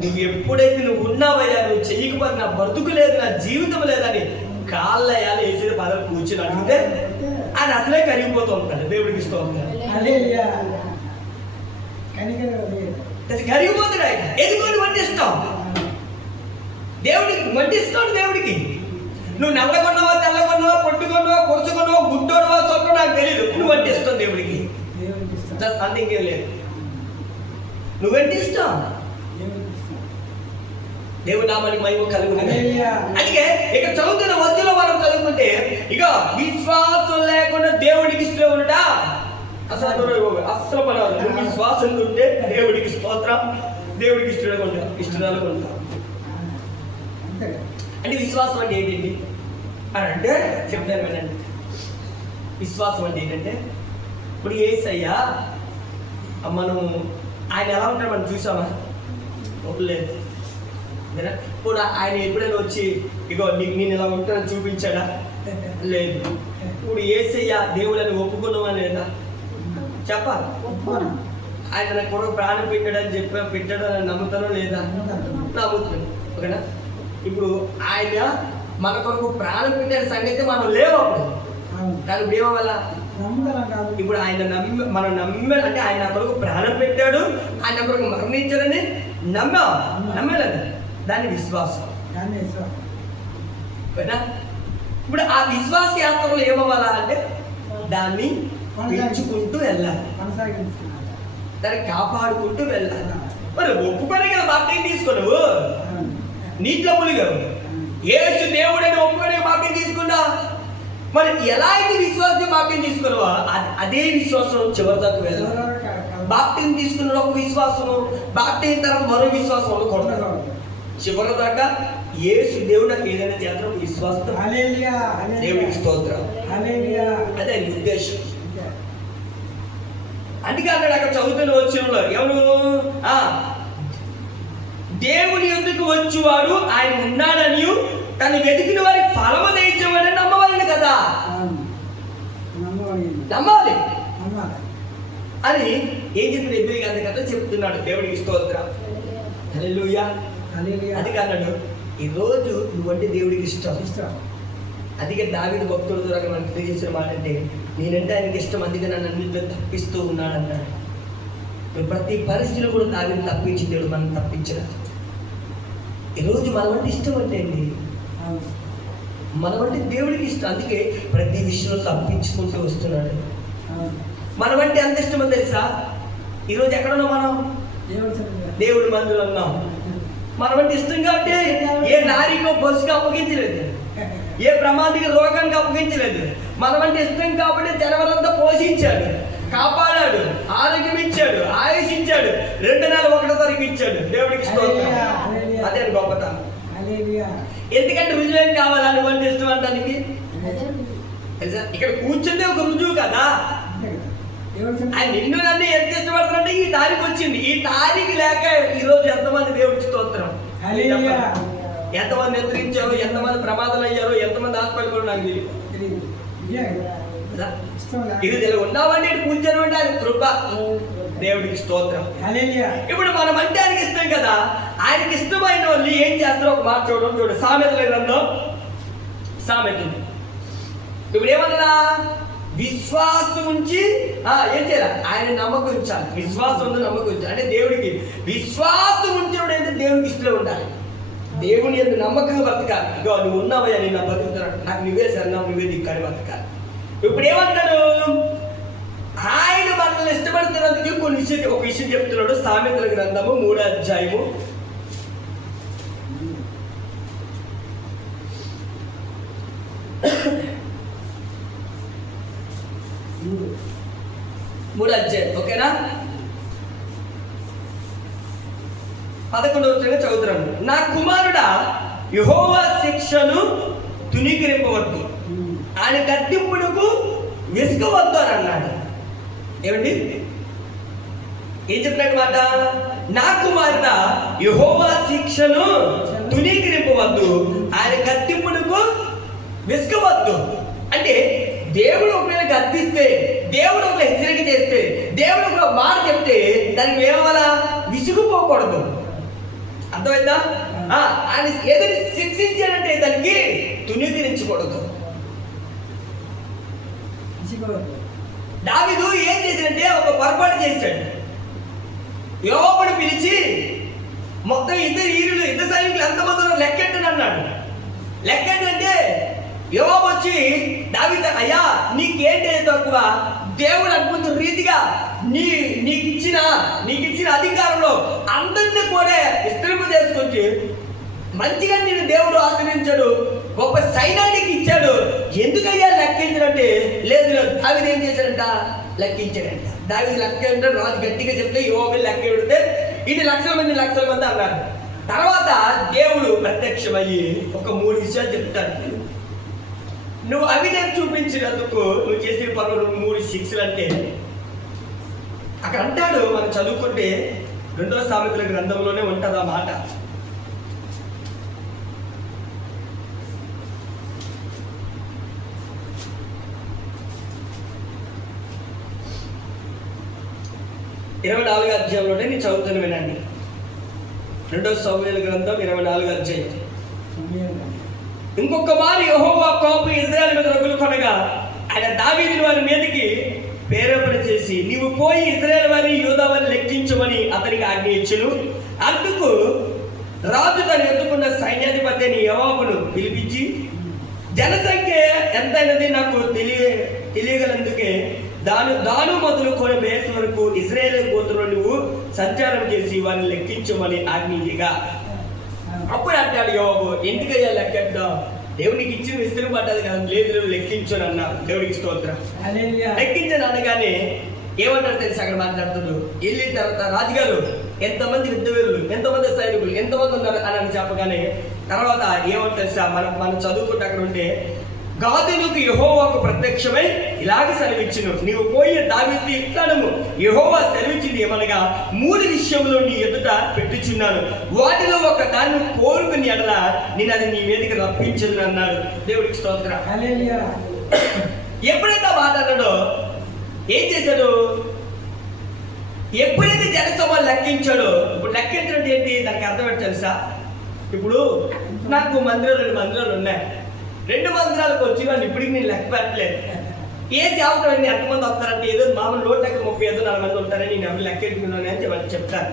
నువ్వు ఎప్పుడైతే నువ్వు ఉన్నావయ్యా, నువ్వు చెయ్యకపోతే నా బ్రతుకు లేదు, నా జీవితం లేదని కాళ్ళయ్యాలు వేసిన పదవి కూర్చుని అడిగితే ఆయన అసలే కరిగిపోతూ ఉంటాడు. దేవుడికి ఇస్తూ ఉంటాడు. కరిగిపోతాడు ఆయన. ఎదుగుని వడ్డిస్తాం దేవుడికి, వడ్డిస్తాడు దేవుడికి. నువ్వు నల్లగొన్నావా, తెల్లగొన్నావా, పొట్టుకొన్నావా, కొరుచుకున్నావా, గుడ్డోడవా, సొక్క నాకు తెలియదు. నువ్వు వడ్డిస్తావు దేవుడికి. అందుకేం లేదు. నువ్వు వడ్డిస్తావు. దేవుడి నామానికి మహిమ కలుగును. అందుకే ఇక చదువుతున్న వద్దులో మనం చదువుకుంటే ఇక విశ్వాసం లేకుండా దేవుడికి ఇష్టం ఉండట అస్సలు పడాలి. నువ్వు విశ్వాసం ఉంటే దేవుడికి స్తోత్రం, దేవుడికి ఇష్టరాలుగా ఉంటాం. అంటే విశ్వాసం అంటే ఏంటి అని అంటే చెప్తాను వినండి. విశ్వాసం అంటే ఏంటంటే ఇప్పుడు యేసయ్యా మనం ఆయన ఎలా ఉంటాడు మనం చూసామా? లేదు. ఇప్పుడు ఆయన ఎప్పుడైనా వచ్చి ఇగో నేను ఇలా ఉంటానని చూపించాడా? లేదు. ఇప్పుడు యేసయ్య దేవుడని ఒప్పుకున్నావా లేదా? చెప్పాలి. ఆయన నా కొరకు ప్రాణం పెట్టాడని పెట్టాడు అని నమ్ముతానో లేదా? నమ్ముతాను. ఓకేనా? ఇప్పుడు ఆయన మన కొరకు ప్రాణం పెట్టిన సంగతి మనం లేవు అప్పుడు. కానీ ఇప్పుడు ఏమవ్వాలా? ఇప్పుడు ఆయన మనం అంటే ఆయన కొరకు ప్రాణం పెట్టాడు, ఆయన కొరకు మరణించాడని నమ్మేలేదు. దాన్ని విశ్వాసం. ఇప్పుడు ఆ విశ్వాస యాత్రలో ఏమవ్వాలా అంటే దాన్ని పెంచుకుంటూ వెళ్ళాలి, దాన్ని కాపాడుకుంటూ వెళ్ళాలి. మరి ఒప్పుకొని కదా బాప్టిజం తీసుకో. నువ్వు నీటిలో మునిగావు. యేసు దేవుడని ఒప్పుకొని వాక్యం తీసుకున్నా, మరి ఎలా అయితే విశ్వాసం వాక్యం తీసుకున్నావా అదే విశ్వాసం చివరి దాకా వెళ్ళాలి. బాప్టిజం తీసుకున్న ఒక విశ్వాసము, బాప్టిజం తర్వాత మరో విశ్వాసం ఉండకూడదు. చివరి దాకా యేసు దేవుడు ఏదైనా చేత విశ్వాసం. దేవుడికి స్తోత్రం. అదే ఉద్దేశం. అందుకే అన్నాడు అక్కడ చదువుతున్న వచ్చినలో ఎవరు దేవుని ఎందుకు వచ్చేవాడు ఆయన ఉన్నాడని తను వెతికిన వారికి ఫలము దయచేవాడని నమ్మవాలని కదా, నమ్మాలి అని ఏం చెప్పిన ఎబ్రీ గారి కదా చెప్తున్నాడు. దేవుడికి స్తోత్రం. హల్లెలూయా. అది అన్నాడు ఈరోజు నువ్వంటే దేవుడికి ఇష్టం. అందుకే దావీదు భక్తుల ద్వారా మనకు తెలియజేసిన మాట అంటే నేనంటే ఆయనకి ఇష్టం, అందుకే నన్ను అన్నింటిలో తప్పిస్తూ ఉన్నాడు అన్నాడు. ప్రతి పరిస్థితిలో కూడా దావీదు తప్పించి దేవుడు మనం తప్పించరా. ఈరోజు మనమంటే ఇష్టం అంటే ఏంటి? మనమంటే దేవుడికి ఇష్టం, అందుకే ప్రతి విషయంలో తప్పించుకుంటూ వస్తున్నాడు. మనమంటే ఎంత ఇష్టమో తెలుసా? ఈరోజు ఎక్కడున్నాం మనం? దేవుడి మందిలో ఉన్నాం. మనమంటే ఇష్టం కాబట్టి ఏ నారికో బస్సుకు అప్పగించలేదు, ఏ ప్రమాదిక రోగానికి అప్పగించలేదు. మనమంటే ఇష్టం కాబట్టి జనవరంతా పోషించాడు, కాపాడాడు, ఆరోగ్యం ఇచ్చాడు, ఆయుష్ ఇచ్చాడు, 2 నెలల 1వ తారీఖు ఇచ్చాడు. దేవుడికి స్తోత్రం. అదే గొప్పతనం. ఎందుకంటే రుజువేం కావాలా నువ్వంటే ఇష్టం అంటానికి? ఇక్కడ కూర్చుంటే ఒక రుజువు కదా. ఆయన నిన్ను నన్ను ఎంత ఇష్టపడుతుంటే ఈ తారీఖు వచ్చింది. ఈ తారీఖు లేక ఈరోజు ఎంతమంది దేవుడికి స్తోత్రం, ఎంతమంది ఎదిరించారో, ఎంతమంది ప్రమాదాలు అయ్యారో, ఎంతమంది హాస్పిటల్ కూడా నాకు తెలియదు. ఇది ఉన్నామంటే కూర్చొని ఉంటే అది కృప. దేవుడికి స్తోత్రం. ఇప్పుడు మనం అంటే ఆయనకి ఇష్టం కదా. ఆయనకి ఇష్టమైన వాళ్ళు ఏం చేస్తారో ఒక మాట చూడు. సామెతల గ్రంథం, సామెతలు. ఇప్పుడు ఏమన్నా విశ్వాసం ఉంచి ఏం చేయాలి? ఆయన నమ్మకం ఉంచాలి. విశ్వాసం ఉంది, నమ్మకం ఉంచాలి. అంటే దేవుడికి విశ్వాసం ఉంచినప్పుడు అయితే దేవుడికి ఇష్టం ఉండాలి. దేవుని ఎందుకు నమ్మకంగా బతకాలి. ఇగో నువ్వు ఉన్నావయ్యా, నేను నా బతుకుతున్నాడు, నాకు నువ్వే సన్నావు, నువ్వే దిక్కాని బతకాలి. ఇప్పుడు ఏమంటాడు? ఆయన మనల్ని ఇష్టపడుతున్నందుకు ఒక విషయం చెప్తున్నాడు. సామెతల గ్రంథము 3వ అధ్యాయము 3వ అధ్యాయం, ఓకేనా? 11వ వచనం చదువుతున్నాను. నా కుమారుడా, యెహోవా శిక్షను తునీకరింపవద్దు, ఆయన గద్దింపునకు విసుగవద్దు అని అన్నాడు. ఏమండి ఏం చెప్పినట్టు మాట? నా కుమారుడా, యెహోవా శిక్షను తునీకరింపవద్దు, ఆయన గద్దింపునకు విసుగవద్దు. అంటే దేవుడు ఒకవేళ గద్దిస్తే, దేవుడు ఒక హెచ్చరిక చేస్తే, దేవుడు ఒక మాట చెప్తే దానికి ఏమవ్వాలా? విసుగుపోకూడదు. అర్థమైందా? ఆయన ఏదైనా శిక్షించాడంటే దానికి తునీకరించకూడదు. దావీదు ఏం చేశాడంటే ఒక పొరపాటు చేశాడు. యోబుని పిలిచి మొత్తం ఇద్దరు సైనికులు ఎంతమంది లెక్కెట్టని అన్నాడు. లెక్కెట్టంటే యోబు వచ్చి దావీదు, అయ్యా నీకేంటి తక్కువ? దేవుడు అద్భుత రీతిగా నీకు ఇచ్చిన అధికారంలో అందరినీ కూడా విస్తరింప చేసుకొచ్చి మంచిగా నేను దేవుడు ఆశ్రయించాడు, గొప్ప సైన్యానికి ఇచ్చాడు, ఎందుకయ్యా లెక్కించాడంటే లేదు దావీదు ఏం చేశాడంట? లెక్కించాడంట. దావీదు లెక్క రాజు గట్టిగా చెప్తే యోబు లెక్క పెడితే ఇది లక్షల మంది అన్నారు. తర్వాత దేవుడు ప్రత్యక్షమయ్యి ఒక 3 విషయాలు చెప్తాడు. నువ్వు అవిధేయత చూపించినందుకు నువ్వు చేసిన పనులు 3 శిక్షలు అంటే అక్కడ అంటాడు. మనం చదువుకుంటే 2వ సామెతల గ్రంథంలోనే ఉంటుంది ఆ మాట. ఇరవై 24వ అధ్యాయంలోనే నేను చదువుతాను, వినండి. 2వ సమూయేలు గ్రంథం 24వ అధ్యాయం. ఇంకొక మారు యెహోవా కోపం ఇశ్రాయేలు మీద రగులుకొనగా ఆయన దావీదుని వారి మీదకి ప్రేరేపణ చేసి నీవు పోయి ఇశ్రాయేలు వారిని యూదా వారిని లెక్కించమని అతనికి ఆజ్ఞ ఇచ్చెను. అందుకు రాజు తను ఎత్తుకున్న సైన్యాధిపతి అని యోవాబును పిలిపించి జనసంఖ్య ఎంతైనది నాకు తెలియగలందుకే దాను మొదలుకొని బేస్ వరకు ఇశ్రాయేలు గోత్రంలో నువ్వు సంచారం చేసి వారిని లెక్కించమని ఆజ్ఞించగా, అప్పుడు అంటే లెక్కెట్టాడు యోబు. ఎందుకయ్యా లెక్కెట్టావు? దేవునికి ఇచ్చిన విస్తరి పడ్డది కదా, లేదు లెక్కించాను అన్న. దేవుడికి స్తోత్రం. లెక్కించాను అనగానే ఏమంటారు తెలుసు? అక్కడ మాట్లాడుతున్నాడు. వెళ్ళిన తర్వాత రాజుగారు ఎంతమంది యుద్ధవీరులు, ఎంతమంది సైనికులు, ఎంతమంది ఉన్నారు అని చెప్పగానే తర్వాత ఏమంటారు తెలుసా? మనం చదువుకుంటే అక్కడ ఉంటే, గాదునికి యెహోవాకు ప్రత్యక్షమై ఇలాగ సెలవిచ్చును, నీవు పోయి దావీదు ఇట్లనము, యెహోవా సెలవిచ్చింది ఏమనగా, 3 విషయములు నీ ఎదుట పెట్టుచున్నాను, వాటిలో ఒక దాన్ని కోరుకుని ఎడల నేను అది నీ మీదకి రప్పించను అన్నాడు. దేవుడికి స్తోత్రం. ఎప్పుడైతే మాట్లాడాడో ఏం చేశాడు? ఎప్పుడైతే జనసమూహాలు లెక్కించాడో, ఇప్పుడు లెక్కించడం ఏంటి? దానికి అర్థం ఏంటి తెలుసా? ఇప్పుడు నాకు 2 మందిరాలు ఉన్నాయి. 2 మందిరాలకు వచ్చి వాళ్ళు ఇప్పటికి నేను లెక్క పెట్టలేదు. ఏ సేవకుడు ఎంతమంది వస్తారంటే ఏదో మామూలు 135 40 మంది ఉంటారని నేను ఎవరు లెక్క ఎట్టుకున్నాను అని చెప్తాను.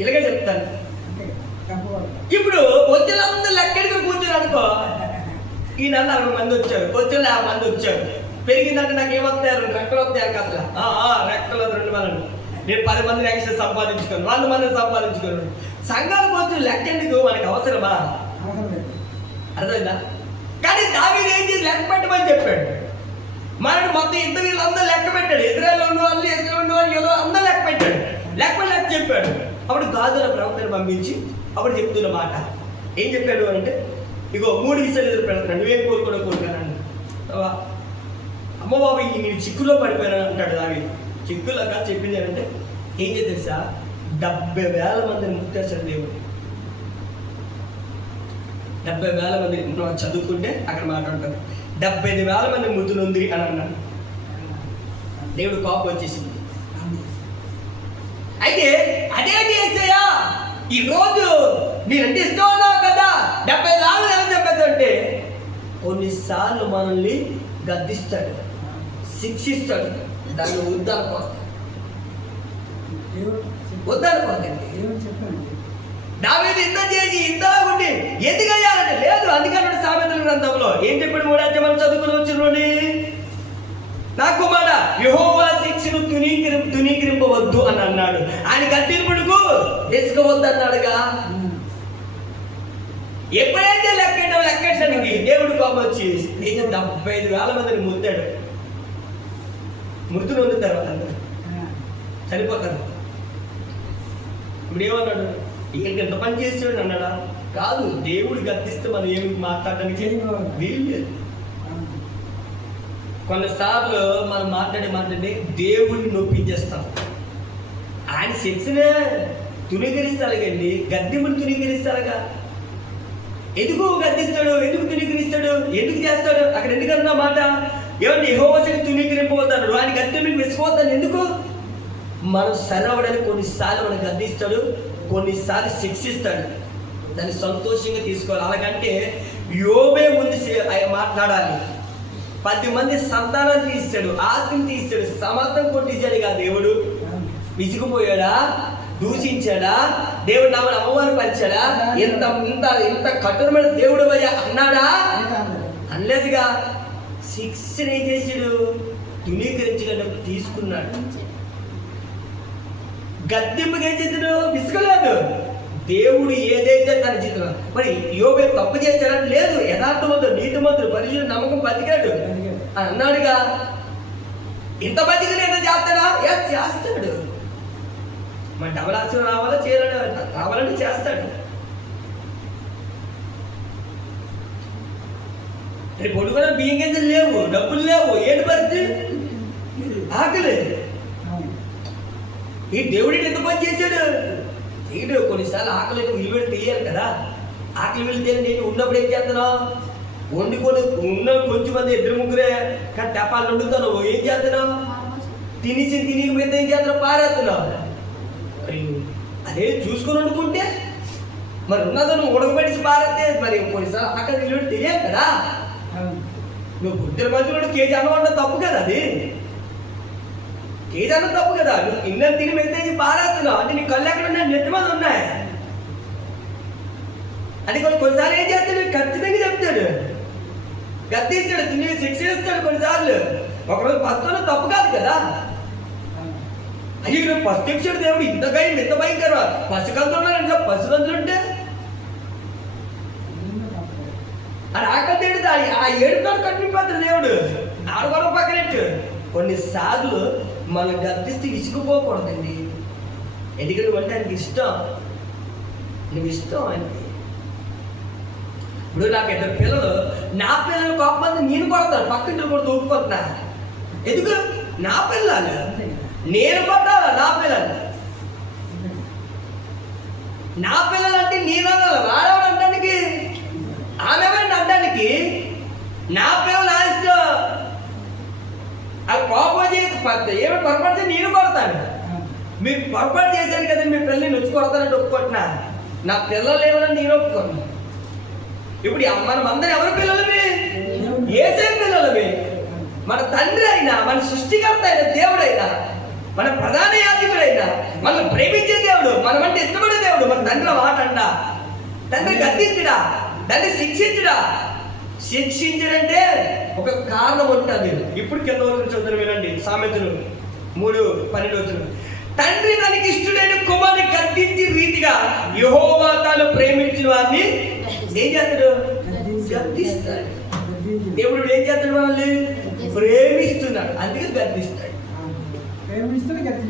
ఇలాగే చెప్తాను. ఇప్పుడు వచ్చినందరూ లెక్కెడుకుని కూర్చొని అనుకో, ఈ నెల 40 మంది వచ్చారు, వచ్చిన 50 మంది వచ్చారు. పెరిగిందంటే నాకు ఏమొస్తాయి? 2 రెక్కలు వస్తాయి కదా. రెక్కలు 2 మంది, నేను 10 మందిని ఎక్స్ట్రా సంపాదించుకోను, 100 మందిని సంపాదించుకోను. సంఘాలకు వచ్చి లెక్కెందుకు? మనకు అవసరమా? అర్థమైందా? కానీ దావీదు ఏం చేసి లెక్క పెట్టమని చెప్పాడు. మనకు మొత్తం వీళ్ళందరూ లెక్క పెట్టాడు. ఇజ్రాయెల్ ఉన్న వాళ్ళు, ఏదో అందరూ లెక్క పెట్టాడు. లెక్క చెప్పాడు. అప్పుడు గాదుల ప్రవక్తను పంపించి అప్పుడు చెప్తున్న మాట ఏం చెప్పాడు అంటే, ఇగో 3 విషయాలు ఎదురు పెడతాను, నువ్వేం కోరుకోనండి. అమ్మ బాబు నేను చిక్కులో పడిపోయాను అంటాడు దావీదు. చిక్కులాగా చెప్పింది ఏంటంటే ఏం చేస్తా, 70,000 మందిని ముట్టేశాడు దేవుడు. 70,000 మంది చదువుకుంటే అక్కడ మాట్లాడతారు. 75,000 మంది మృతులుంది అని అన్నాడు. దేవుడు కోపం వచ్చేసింది. అయితే అదేంటి యేసయ్యా, ఈ రోజు నేనంటే ఇష్టం ఉన్నావు కదా, 70,000 ఎలా చెప్పేదంటే, కొన్నిసార్లు మనల్ని గద్దిస్తాడు, శిక్షిస్తాడు. దాన్ని వద్దనుకోండి. దావీదు ఇంత చేసి ఇంతలా ఉండి ఎందుకయ్యాలంటే లేదు. అందుకని సామెతల గ్రంథంలో ఏం చెప్పాడు? 3వ అధ్యాయం మనం చదువుకుని వచ్చినోని, నా కుమార యెహోవా శిక్షను తునీకరింపవద్దు అని అన్నాడు. ఆయన గద్దింపుడుకు తీసుకోవద్దు అన్నాడుగా. ఎప్పుడైతే లెక్కెట్టడానికి దేవుడు కోపం వచ్చి 75,000 మందిని ముద్దాడు. మృతులు వండుతారు, వాళ్ళందరూ చనిపోతారు. ఇప్పుడు ఏమన్నాడు? ఎంత పని చేసాడు అన్నాడా? కాదు, దేవుడు గద్దిస్తే మనం ఏమి మాట్లాడడానికి వీలు లేదు. కొన్నిసార్లు మనం మాట్లాడి దేవుడిని నొప్పించేస్తాం. ఆయన శిక్షనే తునీకరిస్తాడు కండి, గద్దింపుని తునీకరిస్తాడుగా. ఎందుకు గద్దిస్తాడు? ఎందుకు తునీకరిస్తాడు? ఎందుకు చేస్తాడు? అక్కడ ఎందుకన్నా మాట ఏమంటే యెహోవా శక్తి తునీకరింపవద్దాడు, ఆయన గద్దింపుని విసుకోవద్దాను. ఎందుకు? మనం సరవడానికి కొన్నిసార్లు మనం గద్దిస్తాడు, కొన్నిసార్లు శిక్షిస్తాడు. దాన్ని సంతోషంగా తీసుకోవాలి. అలాగంటే యోబే ముందు మాట్లాడాలి. 10 మంది సంతానాన్ని తీస్తాడు, ఆస్తిని తీస్తాడు, సమర్థం కొట్టించాడు కదా దేవుడు. విసిగిపోయాడా? దూషించాడా? దేవుడు నామని అవమానపరిచాడా? ఇంత ఇంత ఇంత కఠోరమైన దేవుడు అన్నాడా? అనలేదుగా. శిక్షణ ఏం చేశాడు? తునీకరించినప్పుడు తీసుకున్నాడు. గద్దెంపుగా ఏం చేశాడు? విసుగలేదు. దేవుడు ఏదైతే తన జీవితం. మరి యోబు తప్పు చేశాడని లేదు, యథార్థమంతుడు, నీతిమంతుడు, పరిశుద్ధుడు, నమ్మకం బతికాడు అని అన్నాడుగా. ఇంత బతికి ఏదో చేస్తాడా? చేస్తాడు. మన డబల్ ఆశలు రావాలంటే చేస్తాడు. రేపు పొడుగున బియ్యం గింజలు లేవు, డబ్బులు లేవు, ఏంటి పరిస్థితి? ఆకలి. ఈ దేవుడి ఎంత పని చేశాడు? తీడు. కొన్నిసార్లు ఆకలి విలువ తెలియాలి కదా. ఆకలి విలువ తెలియదు. నేను ఉన్నప్పుడు ఏం చేస్తున్నావు? వండుకొని ఉన్న కొంచెం మంది 2-3 కానీ టపాలు వండుతాను. ఏం చేస్తున్నావు? తిని మీద ఏం చేస్తున్నావు? పారేస్తున్నావు. అదే చూసుకొని వండుకుంటే మరి ఉన్నదో నువ్వు ఉడకబెట్టి పారేస్తే మరి కొన్నిసార్లు ఆకలి విలువ తెలియాలి కదా. నువ్వు బుద్ధుల మధ్యలో కేజీ అన్నం వంట తప్పు కదా. అది కేజీ అన్నం తప్పు కదా. నువ్వు ఇన్నర్ తిని మెత్తేసి పారేస్తున్నావు అంటే నీ కళ్ళు ఎక్కడ ఉన్నాయి? నెత్తి మీద ఉన్నాయి. అది కొన్నిసార్లు ఏం చేస్తాడు? ఖచ్చితంగా చెప్తాడు, గద్దిస్తాడు, తిని శిక్షిస్తాడు. కొన్నిసార్లు ఒకరోజు పస్తున్న తప్పు కాదు కదా. అయ్యో పసిక్షుడు దేవుడు ఇంత భయంకర పసికంతులు ఇంట్లో పసికంతులు ఉంటే అది ఆకలి తీరుతా ఆ ఏడుతో కట్టిపోతాడు దేవుడు. ఆడగొడవ పక్కనట్టు కొన్నిసార్లు మనం గర్తిస్తే విసుకుపోకూడదండి. ఎందుకంటే అంటే ఆయనకి ఇష్టం, నువ్వు ఇష్టం అంటే. ఇప్పుడు నాకు 2 పిల్లలు, నా పిల్లలు కోపమంది నేను కొడతాను, పక్కింటి కూడా తూపుకుంటున్నా. ఎందుకు? నా పిల్లలు నేను కొట్టాల. నా పిల్లలు అంటే నేను అనాలి, వాడేవాడు అంటానికి, ఆమె అంటానికి. నా పిల్లలు నా ఇష్టం. అది కోపం చేసి ఏమి పొరపాటు నేను కొడతాను. మీరు పొరపాటు చేశారు కదా, మీ పిల్లల్ని నొచ్చి కొడతానంటే ఒప్పుకుంటున్నా. నా పిల్లలు ఏమన్నా నేను ఒప్పుకోను. ఇప్పుడు మనం అందరం ఎవరి పిల్లలమే? యేసే పిల్లలమే. మన తండ్రి అయినా, మన సృష్టికర్త అయిన దేవుడైనా, మన ప్రధాన యాజకుడైనా, మనల్ని ప్రేమించే దేవుడు, మనమంటే ఇష్టపడే దేవుడు. మన తండ్రి మాట అంట. తండ్రి గద్దించుడా, తండ్రి శిక్షించుడా. శిక్షించడంటే ఒక కారణం ఉంటుంది. ఇప్పుడు కింద వరకు చదువుతారు వినండి. సామెతలు 3:12. తండ్రి తనకి ఇష్టడైన కుమారుని గద్దించి రీతిగా యెహోవా తాను ప్రేమించిన వారిని ఏం చేస్తాడు? గద్దిస్తాడు. దేవుడు ఏం చేస్తాడు? మనల్ని ప్రేమిస్తున్నాడు, అందుకే గద్దిస్తాడు.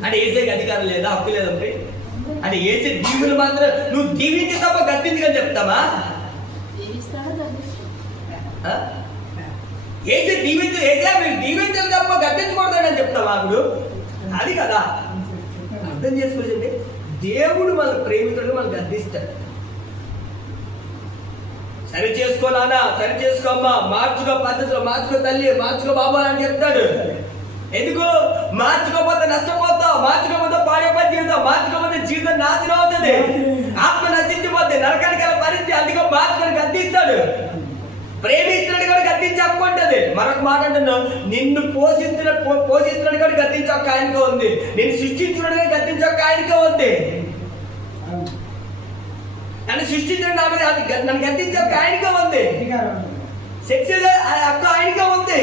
అంటే ఏసే అధికారం లేదా, హక్కు లేదంటే? అంటే ఏసే దీవులు మాత్రం నువ్వు దీవించి తప్ప గద్దించని చెప్తామా? ఏసే మీరు దీవించాలి తప్ప గద్దించకూడదని చెప్తావా? అప్పుడు అది కదా. అర్థం చేసుకోవచ్చండి. దేవుడు మన ప్రేమితుడు, మనం గద్దిస్తాడు. సరి చేసుకో నాన్న, సరి చేసుకోమ్మా, మార్చుకో పద్ధతిలో, మార్చుకో తల్లి, మార్చుకో బాబా అని చెప్తాడు. ఎందుకు? మార్చుకోపోతే నష్టపోతావు, మార్చుకోపోతే పాడైపోతే జీవితం, మార్చుకోపోతే జీవితం నాశనం అవుతుంది, ఆత్మ నశించిపోతే, నరకానికి వెళ్ళే పరిస్థితి. అందుకో మార్చుకొని గద్దిస్తాడు. ప్రేమిస్తున్నాడు కూడా గద్దించి అప్పుకుంటుంది. మరొక మాట అంటున్నావు, నిన్ను పోషిస్తున్నాడు కూడా గద్దించి ఒక్క ఆయనకే ఉంది, నిన్ను సృష్టించున్నాడు గద్దించి ఒక్క ఆయనకే ఉంది. నన్ను సృష్టించిన నా మీద నన్ను గద్దించే ఒక్క ఆయనకే ఉంది. సెక్స్ ఒక్క ఆయనకే ఉంది.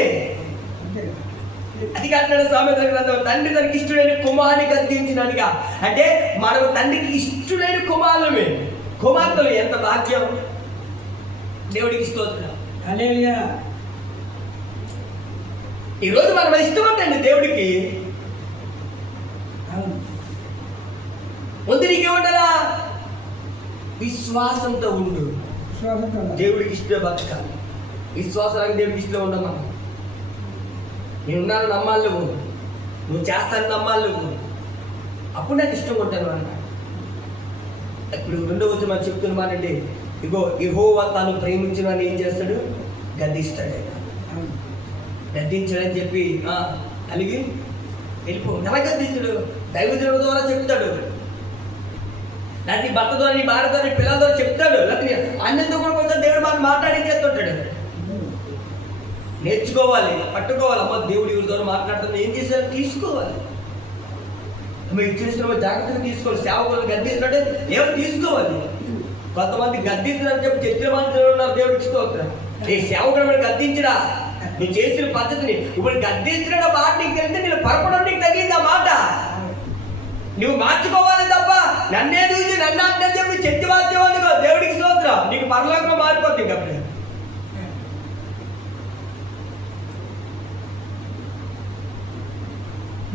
అది అంటాడు సామెతల గ్రంథం, తండ్రి తనకి ఇష్టడైన కుమారుని గద్దించినట్టుగా. అంటే మనం తండ్రికి ఇష్టడైన కుమార్తెలు. ఎంత భాగ్యం! దేవుడికి స్తోత్రం. హల్లెలూయా. ఈరోజు మనం ఇష్టం అంటే దేవుడికి ముందు నీకేముండాలా? విశ్వాసంతో ఉండు. దేవుడికి ఇష్టం బతకాలి. విశ్వాసానికి దేవుడికి ఇష్టం ఉండవు. మనం నేనున్నాను నమ్మాలి, నువ్వు చేస్తాను నమ్మాలి, అప్పుడు నాకు ఇష్టం ఉంటాను అన్న. ఇప్పుడు 2వ వచనం మనం చెప్తున్న మాట అంటే, ఇగో యెహోవా తాను ప్రేమించిన వాడిని ఏం చేస్తాడు? గద్దిస్తాడు. గద్దించాడని చెప్పి అలిగి వెళ్ళిపో. ఎలా గద్దిస్తాడు? దైవజనుల ద్వారా చెప్తాడు, లేకపోతే నీ భర్త ద్వారా, నీ భార్య ద్వారా, నీ పిల్లల ద్వారా చెప్తాడు, లేకపోతే అన్నింటితో కూడా కొంచెం దేవుడు మనం మాట్లాడించేస్తుంటాడు. నేర్చుకోవాలి, పట్టుకోవాలి. అమ్మ దేవుడు ఎవరి ద్వారా మాట్లాడుతుంది, ఏం చేశారు తీసుకోవాలి. మీరు చూసిన జాగ్రత్తగా తీసుకోవాలి. సేవకులను గద్దిస్తున్నాడు, ఏమో తీసుకోవాలి. కొంతమంది గద్దించడానికి చెప్పి చర్చల మంత్రులు ఉన్నారు. దేవుడికి స్తోత్రం. ఈ సేవకుడు గద్దించడా, నువ్వు చేసిన పద్ధతిని ఇప్పుడు గద్దిస్తున్న మాట నీకు తెలిస్తే నేను పరపడం నీకు తగిలింది ఆ మాట. నువ్వు మార్చుకోవాలి తప్ప నన్నే చూసి నన్ను అంటే చెప్పి చర్చ మార్చేవాళ్ళు దేవుడికి స్తోత్రం. నీకు పరలోకంలో మారిపోతుంది. కాబట్టి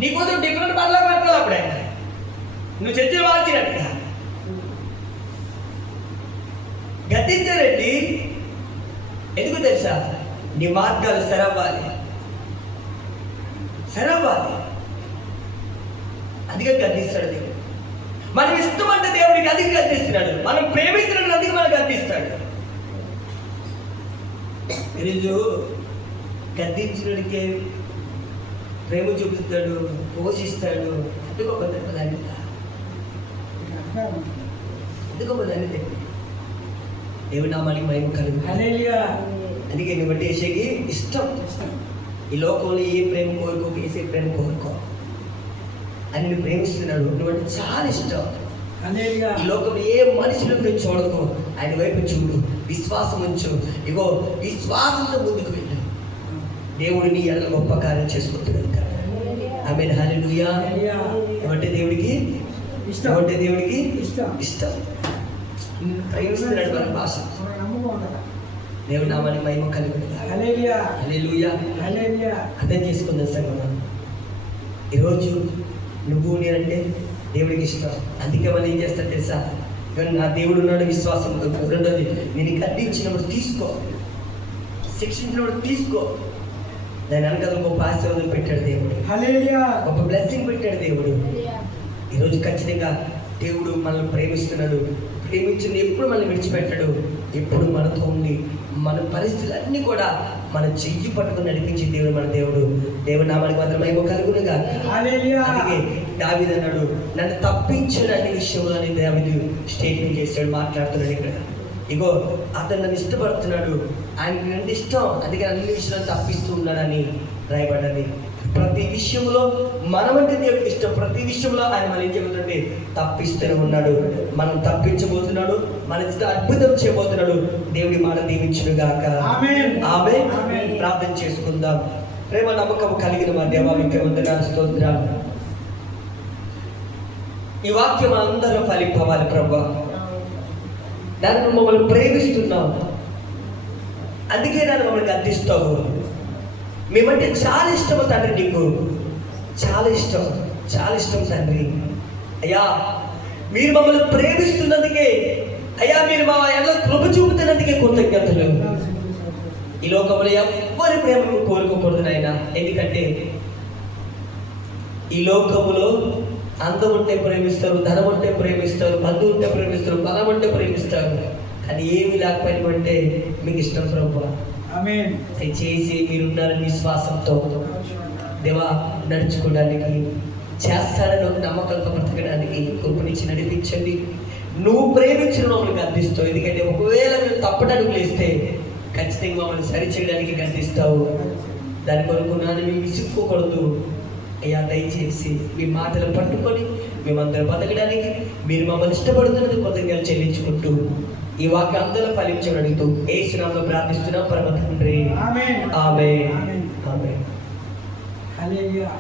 నీకోసం డిఫరెంట్ పరలోకం పెట్టాలి. అప్పుడే నువ్వు చర్చలు మార్చినట్టుగా గద్దించారండి. ఎందుకు తెలుసా? నీ మార్గాలు సరవ్వాలి. అందుకే గద్దిస్తాడు దేవుడు. మనం ఇష్టం అంటే దేవుడికి అధిక గద్దిస్తున్నాడు. మనం ప్రేమిస్తున్నాడు, అందుకే మనకు గద్దిస్తాడు. ఈరోజు గద్దించినడికే ప్రేమ చూపిస్తాడు, పోషిస్తాడు. ఎందుకో దాన్ని తెలియదు. దేవుడి నామానికి మహిమ కలుగు. హల్లెలూయా. అందుకే నువ్వు బట్టి యేసుకి ఇష్టం. ఈ లోకంలో ఏ ప్రేమ కోరుకోకు, యేసే ప్రేమ కోరుకో. అని నువ్వు ప్రేమిస్తున్నాడు, నువ్వంటే చాలా ఇష్టం. ఈ లోకంలో ఏ మనుషులకు నువ్వు చూడకు, ఆయన వైపు చూడు, విశ్వాసం ఉంచు. ఇగో విశ్వాసంతో ముందుకు వెళ్ళు. దేవుడు నీ ఎడల గొప్ప కార్యం చేసుకుంటున్నాడు. ఆమేన్. హల్లెలూయా. ఏమంటే దేవుడికి ఇష్టం. అంటే దేవుడికి ఇష్టం. ప్రేమిస్తున్నాడు. మన భాష దేవుని నామానికి మహిమ కలుగుతుంది. హల్లెలూయా. హల్లెలూయా. హల్లెలూయా. అర్థం చేసుకుందాం సంగమా. ఈరోజు నువ్వు నేనంటే దేవుడికి ఇష్టం. అందుకే మనం ఏం చేస్తారు తెలుసా? నా దేవుడు ఉన్నాడు విశ్వాసం. రెండోది, నేను ఖండించినప్పుడు తీసుకో, శిక్షించినప్పుడు తీసుకో. దాని వెనకాల గొప్ప ఆశీర్వాదం పెట్టాడు దేవుడు. హల్లెలూయా. గొప్ప బ్లెస్సింగ్ పెట్టాడు దేవుడు. ఈరోజు ఖచ్చితంగా దేవుడు మనల్ని ప్రేమిస్తున్నాడు. ప్రేమించింది ఎప్పుడు మనల్ని విడిచిపెట్టాడు. ఎప్పుడు మనతో ఉండి మన పరిస్థితులన్నీ కూడా మన చెయ్యి పట్టుకుని నడిపించి దేవుడు మన దేవుడు. దేవుడు నామానికి మాత్రం మహిమ కలుగునుగా. అందుకే దావీదు అన్నాడు, నన్ను తప్పించిన అన్ని విషయంలో అని దావీదు స్టేట్మెంట్ చేశాడు, మాట్లాడుతున్నాడు. ఇక్కడ ఇగో అతను నన్ను ఇష్టపడుతున్నాడు, ఆయనకి నన్ను ఇష్టం, అందుకే అన్ని విషయాలు తప్పిస్తూ ఉన్నాడని రాయబడ్డది. ప్రతి విషయంలో మనమంటే దేవుడికి ఇష్టం. ప్రతి విషయంలో ఆయన మనం ఏం చెబుతుంటే తప్పిస్తూనే ఉన్నాడు. మనం తప్పించబోతున్నాడు, మన అద్భుతం చేయబోతున్నాడు. దేవుడి మాట దీవించునుగాక. ఆమేన్. ప్రార్థన చేసుకుందాం. ప్రేమ నమ్మకం కలిగిన మా దేవా, మీకు వందనాలు, స్తోత్రాలు. ఈ వాక్యం అందరూ ఫలింపవాలి ప్రభా. దాన్ని మమ్మల్ని ప్రేమిస్తున్నావు, అందుకే నన్ను మమ్మల్ని గద్దిస్తావు. మేమంటే చాలా ఇష్టం తండ్రి, నీకు చాలా ఇష్టం, చాలా ఇష్టం తండ్రి. అయ్యా మీరు మమ్మల్ని ప్రేమిస్తున్నందుకే, అయ్యా మీరు మా ఎడలో కృప చూపుతున్నందుకే కృతజ్ఞతలు. ఈ లోకంలో ఎవ్వరి ప్రేమను కోరుకోకూడదు నాయన. ఎందుకంటే ఈ లోకములో అందం ఉంటే ప్రేమిస్తారు, ధనం ఉంటే ప్రేమిస్తారు, బంధువు ఉంటే ప్రేమిస్తారు, బలం ఉంటే ప్రేమిస్తారు. కానీ ఏమి లేకపోయినమంటే మీకు ఇష్టం ప్రభువా. దయచేసి మీరున్నారని విశ్వాసంతో దేవా నడుచుకోవడానికి, చేస్తాడని ఒక నమ్మకంతో బ్రతకడానికి కృపనిచ్చి నడిపించండి. నువ్వు ప్రేమించిన మమ్మల్ని గద్దిస్తావు. ఎందుకంటే ఒకవేళ మేము తప్పడానికి లేస్తే ఖచ్చితంగా మమ్మల్ని సరిచేయడానికి గద్దిస్తావు. దాని కొరకు నాన్న మేము విసుక్కోకూడదు. అయ్యా దయచేసి మీ మాటలు పట్టుకొని మేమందరం బతకడానికి మీరు మమ్మల్ని ఇష్టపడుతున్నది కృతజ్ఞతలు చెల్లించుకుంటూ ఈ వాక్యం అందరూ ఫలించమని అడుగుతూ యేసు నామములో ప్రార్థిస్తున్నాం పరమ తండ్రి. ఆమేన్. ఆమేన్. ఆమేన్. హల్లెలూయా.